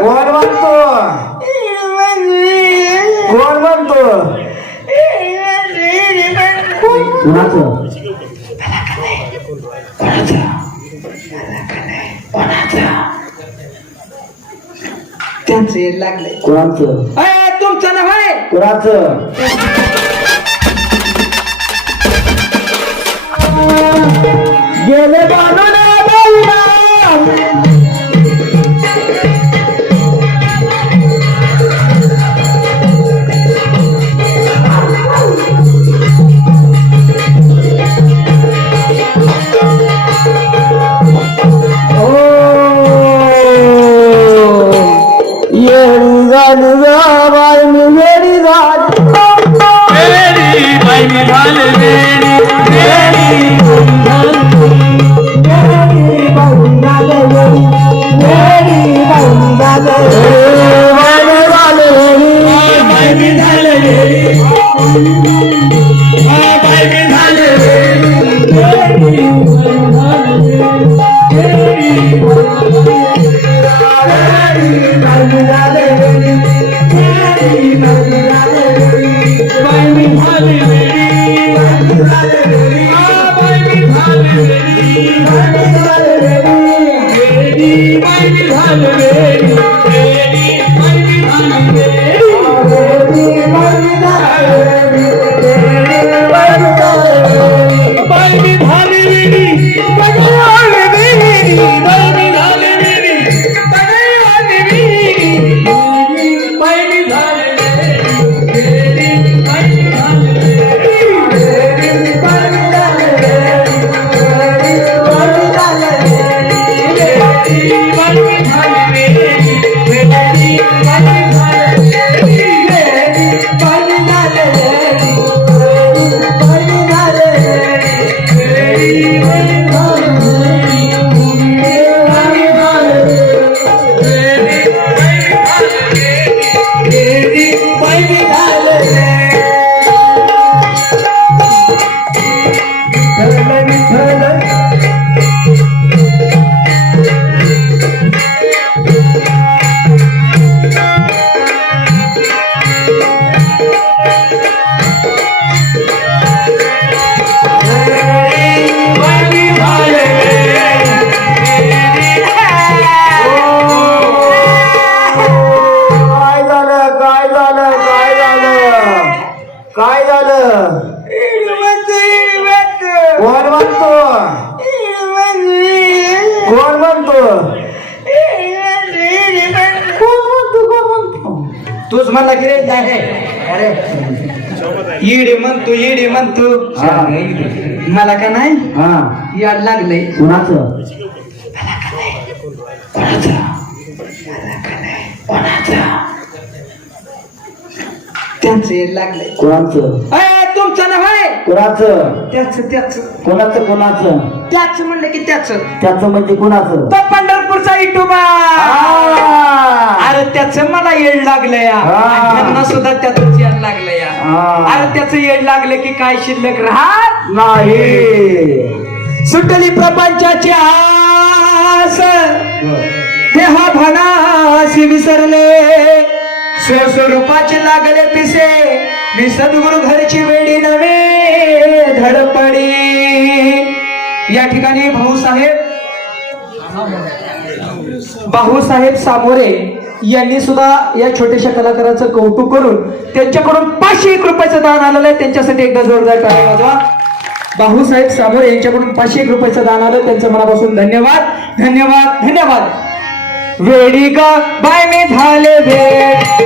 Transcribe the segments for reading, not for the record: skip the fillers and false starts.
कोण म्हणतो कोण म्हणतो कुणाचं त्यांचं येड लागलंय. कुणाचं तुमचं नाव आहे कुणाचं गेले बांधून काय झालं कोण म्हणतो कोण म्हणतो तूच म्हणला की रे अरे येडी म्हणतो मला का नाही याड लागलंय. कुणाचं त्यांचं येड लागलंय. कुणाचं तुमचं नाव आहे कुणाचं त्याच कोणाचं कोणाचं त्याच म्हणलं की त्याच म्हणजे कुणाचं तो पंढरपूरचा इटोबा. अरे त्याच मला येड लागलं या त्यांना सुद्धा त्याच येड लागलं या. अरे त्याच येड लागलं की काय शिल्लक राहत नाही. सुटली प्रपंचाची आस देहा भानाशी विसरले स्वस्वरूपाचे लागले पिसे मी सद्गुरु घरची वेडी नव्हे धडपडी. या ठिकाणी भाऊसाहेब सामोरे यांनी सुद्धा या छोट्याशा कलाकाराचं कौतुक करून त्यांच्याकडून 501 रुपयाचं दान आलेलं आहे. त्यांच्यासाठी एकदा जोरदार टाळ्या वाजवा. भाऊसाहेब सामोरे यांच्याकडून 501 रुपयाचं दान आलं. त्यांचं मनापासून धन्यवाद धन्यवाद धन्यवाद. वेडी का बाय मी झाले भेट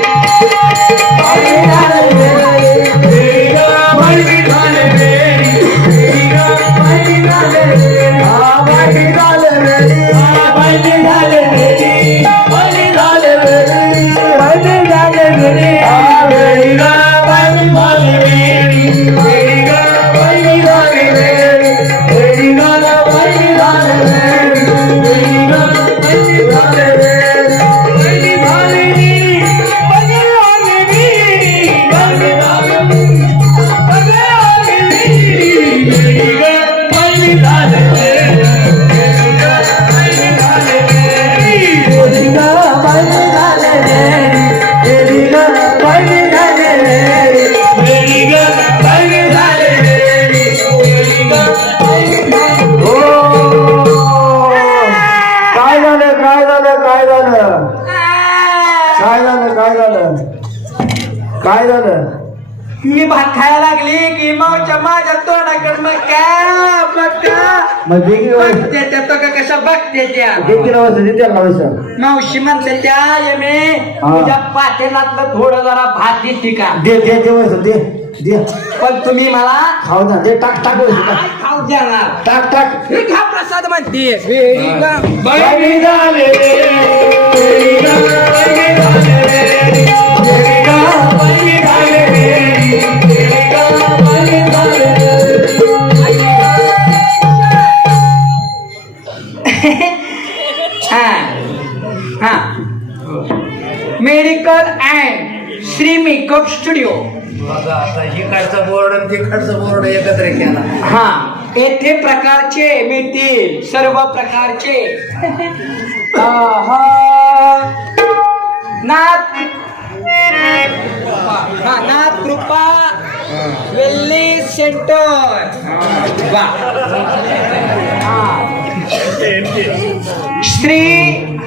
मी भात खायला लागली की मावच्या माझ्या तोंडाकडे मग काय बघता मग दे की वैसा. बघते त्या तो का कशा बघते त्या दे की वैसा, दे त्याला वैसा. मावशी म्हणते त्या येमे हा. तुझ्या पातेलातलं थोडं जरा भात देते का दे दे दे वैसा, दे दे. पण तुम्ही मला खाऊ ना, दे टाक टाक वैसा, टाक. काय खाऊ देणार टाक टाक. हे घ्या प्रसाद म्हणते बळी झाले, बळी medical and Shri makeup studio इकडचं बोर्ड आणि तिकडचं बोर्ड एकत्र केला. हा येथे प्रकारचे मिळतील सर्व प्रकारचे नाथ नाथ कृपा वेलनेस सेंटर वा श्री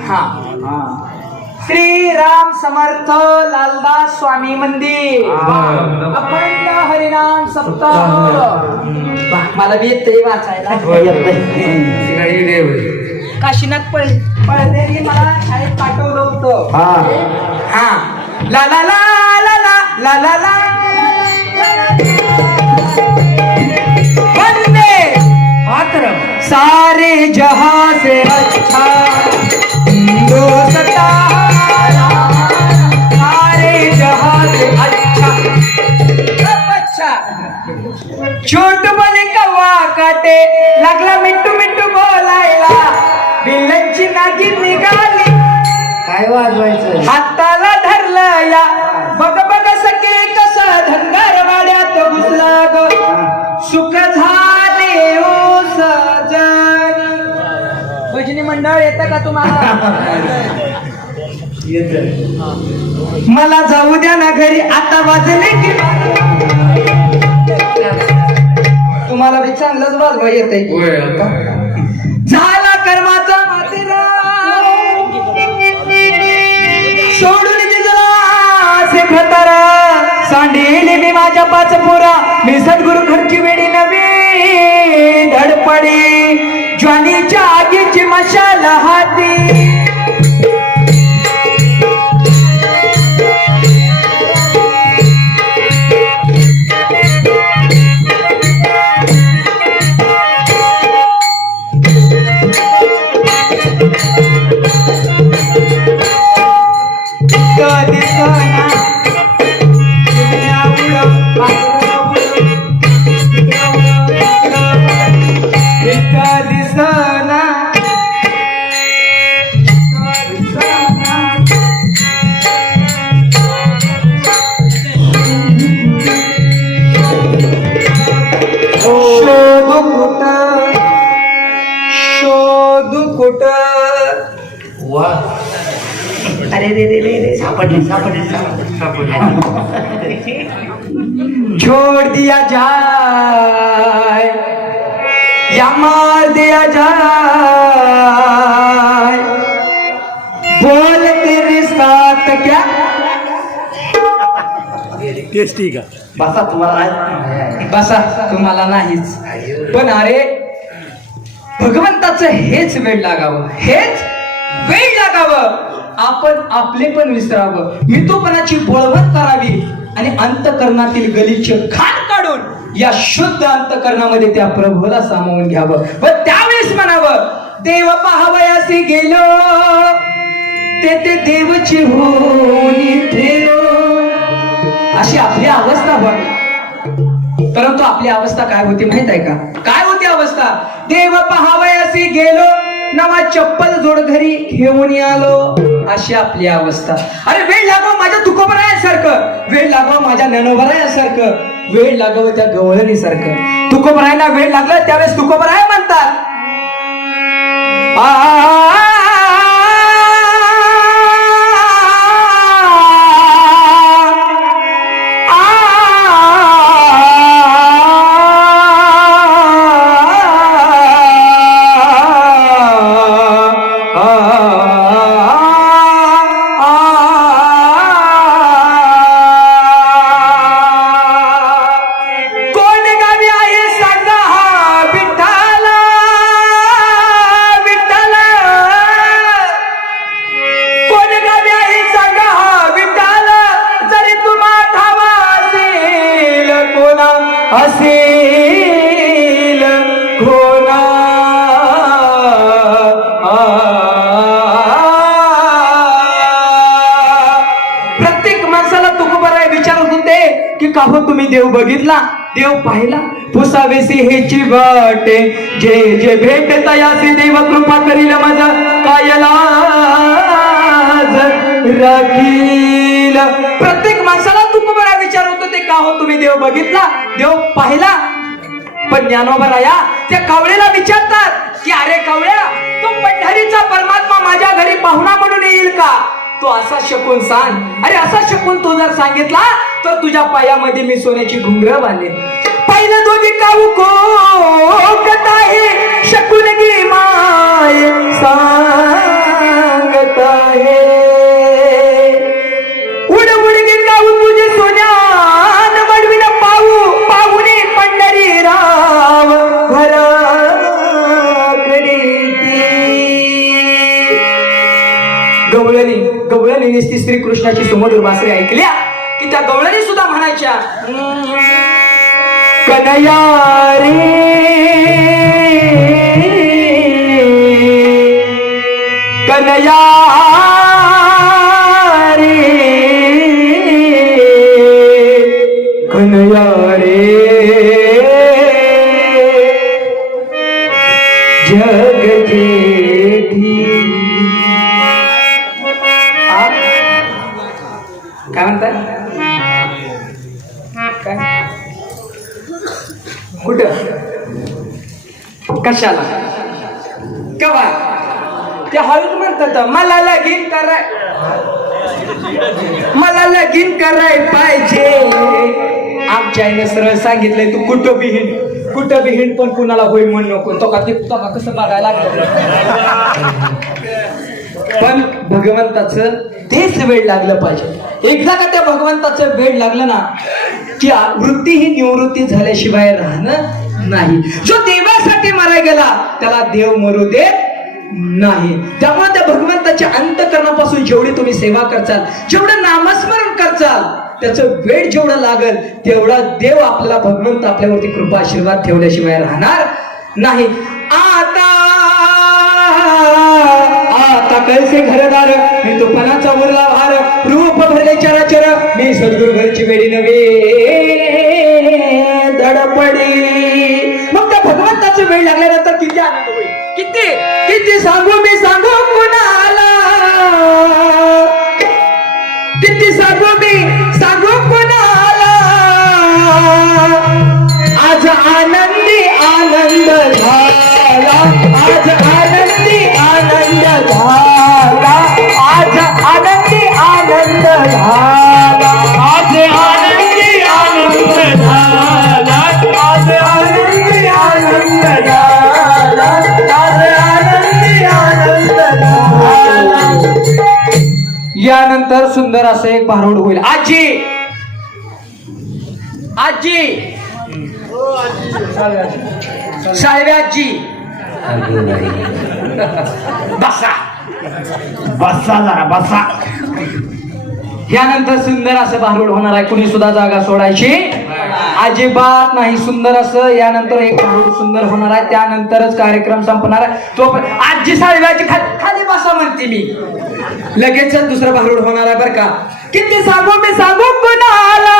हा श्री राम समर्थ लालदास स्वामी मंदिर अखंड हरिनाम सप्ताह मला बी येते वाचायला काशीनाथ पळदेवी मला शाळेत पाठवलं होतं हा हा ला ला ला ला ला ला ला ला वंदे मातरम सारे जहां से अच्छा हिंदुस्तान सारे जहां से अच्छा अच्छा छोट बने कव्वा काटे लागला मिट्टू मिट्टू बोलायला बिल्लांची नागिन निघाली काय वाजवायचं हाताला धरलं या बघ बघ सके कसा धनगर वाड्यात घुसला ग सुख झाले ओ सजन भजनी मंडळ येतं का तुम्हाला मला जाऊ द्या ना घरी आता वाजले की तुम्हाला बी चांगलंच वाजवा येतंय झाला कर्माचा मातेरा सोडून दिला से खतारा सांडेले मी माझ्या पाच पोरा मी सद्गुरु घरची वेडी नवी धडपडी ज्वानीच्या आगीची मशाल हाती अरे रे रे रे सापडली सापडली छोड़ दिया जाए या मार दिया जाए बोल तेरे साथ क्या टेस्टी का बसा तुम्हाला बसा तुम्हाला नाहीच पण अरे भगवंताचं हेच वेळ लागावं हेच वेळ लागावं आपण आपले पण विसरावं मितोपणाची बळवत करावी आणि अंतकरणातील गलिच्छ घाण काढून या शुद्ध अंतकरणामध्ये त्या प्रभूला सामावून घ्यावं व त्यावेळेस म्हणावं देव पाहावयासे गेलो ते देवची होऊन ठेलो अशी आपली अवस्था व्हावी परंतु आपली अवस्था काय होती माहित आहे का काय होती अवस्था देव पहावयासी गेलो नवा चप्पल जोड घरी घेऊन आलो अशी आपली अवस्था अरे वेळ लागव माझ्या तुकोबरायासारखं वेळ लागव माझ्या ननोबरायासारखं वेळ लागव त्या गवळणीसारखं तुकोबरायांना वेळ लागला त्यावेळेस तुकोबराय म्हणतात असेल कोणा प्रत्येक माणसाला तुकोबाराय विचारत होते की का हो तुम्ही देव बघितला, देव पाहिला? पुसावेसी हेची वाटे जे जे भेटता याचे देव कृपा करील माझा कायला राखील. प्रत्येक माणसाला तुकोबाराय विचारत होते का हो तुम्ही देव बघितला, देव पाहिला? पण ज्ञानोबराया त्या कावळेला विचारतात की अरे कावळ्या, तो पंढरीचा परमात्मा माझ्या घरी पाहुणा म्हणून येईल का? तो असा शकून सांग. अरे असा शकून तो जर सांगितला तर तुझ्या पायामध्ये मी सोन्याची घुंगरं बांधेन. पहिलं दोघी काऊ कोकत आहे, शकून गी माय सांगत आहे. उड उडगी काऊ तुझे सोन्यान मडविन पाहू पाहुणे पंढरी राव घराकडे ती. गवळणी नुसती श्रीकृष्णाची सुमधुर बासरी ऐकल्या की त्या गवळणी सुद्धा म्हणायच्या कन्हैया रे कन्हैया रे कन्हैया रे जग जेठी. काय म्हणतात? काय कुठं कशाला कवा त्या हळूच म्हणतात मला लगीन कराय पाहिजे. आमच्या आईने सरळ सांगितलंय तू कुठं बी हिंड पण कुणाला होई म्हण नको. तो का कसं बघायला लागलं. पण भगवंताचं तेच वेळ लागलं पाहिजे. एकदा का त्या भगवंताचं वेळ लागलं ना की वृत्ती ही निवृत्ती झाल्याशिवाय राहणं नाही. जो देवासाठी मारा गेला त्याला देव मरू देत नाही. त्यामुळे त्या भगवंताच्या अंतकरणापासून जेवढी तुम्ही सेवा करचाल, जेवढं नामस्मरण करचाल, त्याचं वेळ जेवढं लागल तेवढा देव आपल्याला भगवंत आपल्यावरती कृपा आशीर्वाद ठेवल्याशिवाय राहणार नाही. आता कैसे घरदार मी तुफानाचा उरला भार, रूप भरले चराचर मी सद्गुरु घरची वेळी नव्हे धडपडी. मग त्या भगवंताचा वेळ लागल्यानंतर किती आनंद होईल, किती किती सांगू मी सांगू कुणाला, किती सांगू मी सांगू कुणाला. आज आनंदी आनंद झाला, आज आनंदी आनंद झाला, आज आनंदी आनंद झाला, आज आनंदी आनंद झाला, आज आनंदी आनंद झाला, आज आनंदी आनंद झाला. यानंतर सुंदर असं एक भारुड होईल. आजी आजी साहेबाजी बसा बसा जरा बसा. यानंतर सुंदर असं भारुड होणार आहे. कुणी सुद्धा जागा सोडायची अजिबात नाही. सुंदर असं यानंतर एक भारुड सुंदर होणार आहे. त्यानंतरच कार्यक्रम संपणार आहे. तो आजी साहेबाची खाली बसा म्हणते मी. लगेचच दुसरा भारुड होणार आहे बरं का. किती सांगू मी सांगू कुणाला,